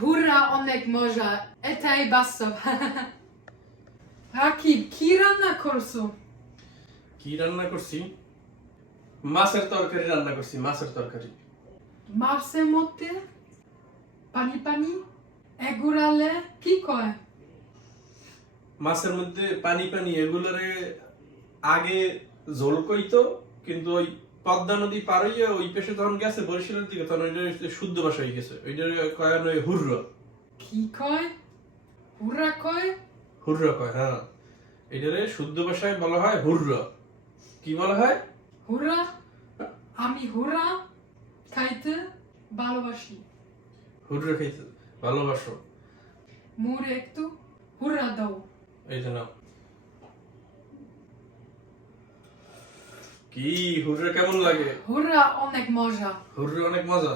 হুররা অনেক মজা, এটাই বাস্তব। রাকিব, কি রান্না করছো? কি রান্না করছি? মাছের তরকারি রান্না করছি, মাছের তরকারি। মাছের মধ্যে পানি পানি এগুলালে কি কয়? মাছের মধ্যে পানি পানি এগুলারে আগে ঝোল কইতো, কিন্তু ওই পদ্মা নদী পার হইয়া ওই পেশে যখন গেছে বরিশালের দিকে, তখন ওইটা শুদ্ধ ভাষা হয়ে গেছে। ওইটা কয় নয় হুর্র। কি কয়? হুররা কয়? হুর্র কয়, হ্যাঁ। এটারে শুদ্ধ ভাষায় বলা হয় হুর্র। কি বলা হয়? হুররা? আমি হুররা খাইতে ভালোবাসি। হুর্র খাইতে ভালোবাসো। মোরে একটু হুররা দাও। এই যে নাও। কি হুর্র কেমন লাগে? হুররা অনেক মজা। হুর্র অনেক মজা।